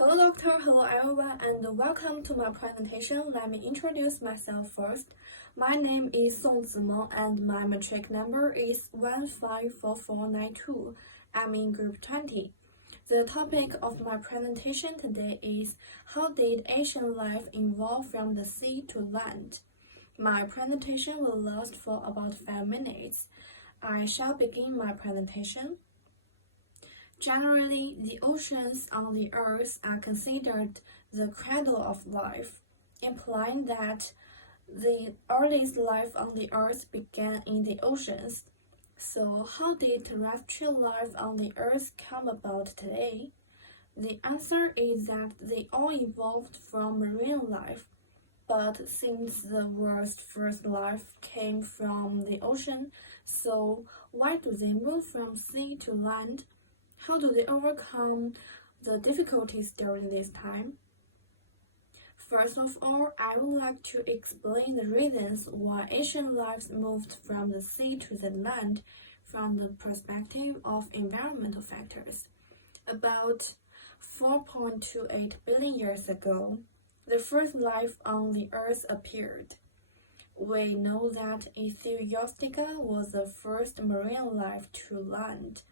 Hello doctor, hello everyone, and welcome to my presentation. Let me introduce myself first. My name is Zimeng and my matric number is 154492. I'm in group 20. The topic of my presentation today is how did ancient life evolve from the sea to land? My presentation will last for about 5 minutes. I shall begin my presentation. Generally, the oceans on the Earth are considered the cradle of life, implying that the earliest life on the Earth began in the oceans. So, how did terrestrial life on the Earth come about today? The answer is that they all evolved from marine life. But since the world's first life came from the ocean, so why do they move from sea to land? How do they overcome the difficulties during this time? First of all, I would like to explain the reasons why ancient lives moved from the sea to the land from the perspective of environmental factors. About 4.28 billion years ago, the first life on the Earth appeared. We know that Ethiopia was the first marine life to land.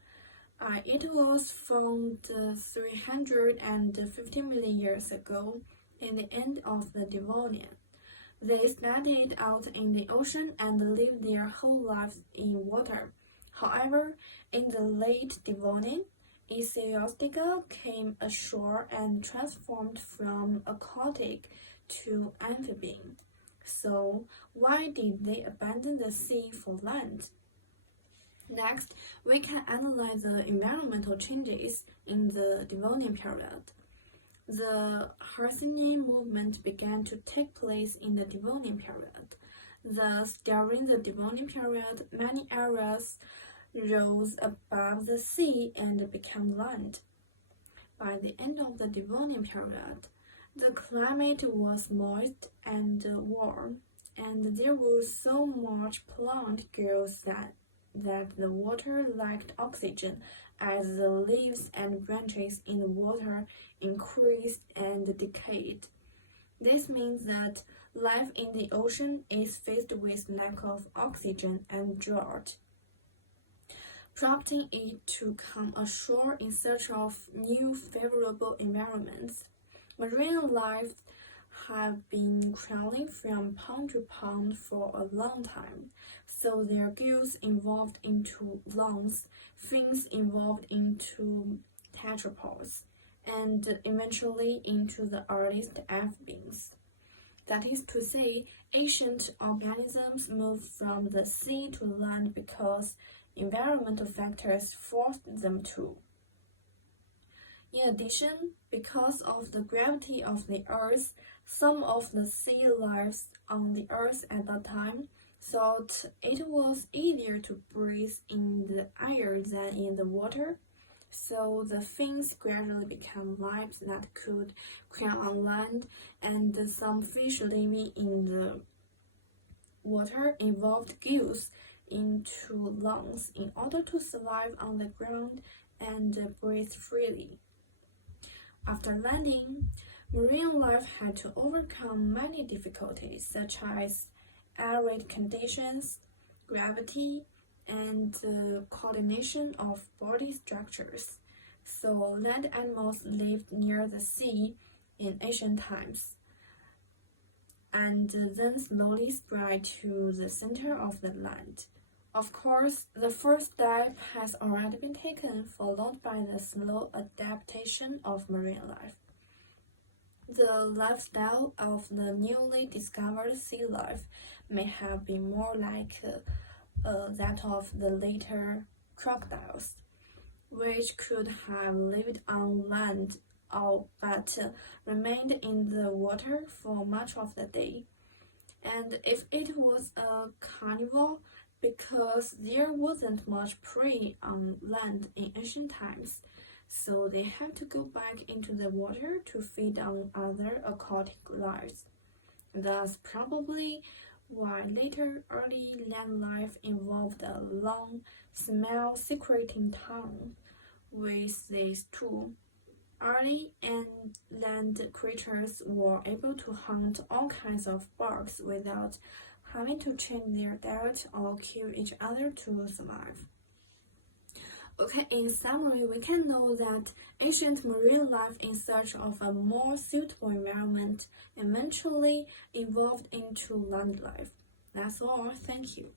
It was found 350 million years ago in the end of the Devonian. They started out in the ocean and lived their whole lives in water. However, in the late Devonian, Ethiopia came ashore and transformed from aquatic to amphibian. So, why did they abandon the sea for land? Next, we can analyze the environmental changes in the Devonian period. The Hercynian movement began to take place in the Devonian period. Thus, during the Devonian period, many areas rose above the sea and became land. By the end of the Devonian period, the climate was moist and warm, and there was so much plant growth that the water lacked oxygen as the leaves and branches in the water increased and decayed. This means that life in the ocean is faced with lack of oxygen and drought, prompting it to come ashore in search of new favorable environments. Marine life have been crawling from pond to pond for a long time, so their gills evolved into lungs, fins evolved into tetrapods, and eventually into the earliest amphibians. That is to say, ancient organisms moved from the sea to land because environmental factors forced them to. In addition, because of the gravity of the Earth, some of the sea lives on the Earth at that time thought it was easier to breathe in the air than in the water, so the fins gradually became lives that could crawl on land, and some fish living in the water evolved gills into lungs in order to survive on the ground and breathe freely. After landing, marine life had to overcome many difficulties such as arid conditions, gravity, and the coordination of body structures. So land animals lived near the sea in ancient times, and then slowly spread to the center of the land. Of course, the first step has already been taken, followed by the slow adaptation of marine life. The lifestyle of the newly discovered sea life may have been more like that of the later crocodiles, which could have lived on land but remained in the water for much of the day. And if it was a carnivore, because there wasn't much prey on land in ancient times, so they had to go back into the water to feed on other aquatic lives. That's probably why later early land life involved a long, smell-secreting tongue with these two Early inland creatures were able to hunt all kinds of bugs without having to change their diet or kill each other to survive. Okay, in summary, we can know that ancient marine life in search of a more suitable environment eventually evolved into land life. That's all. Thank you.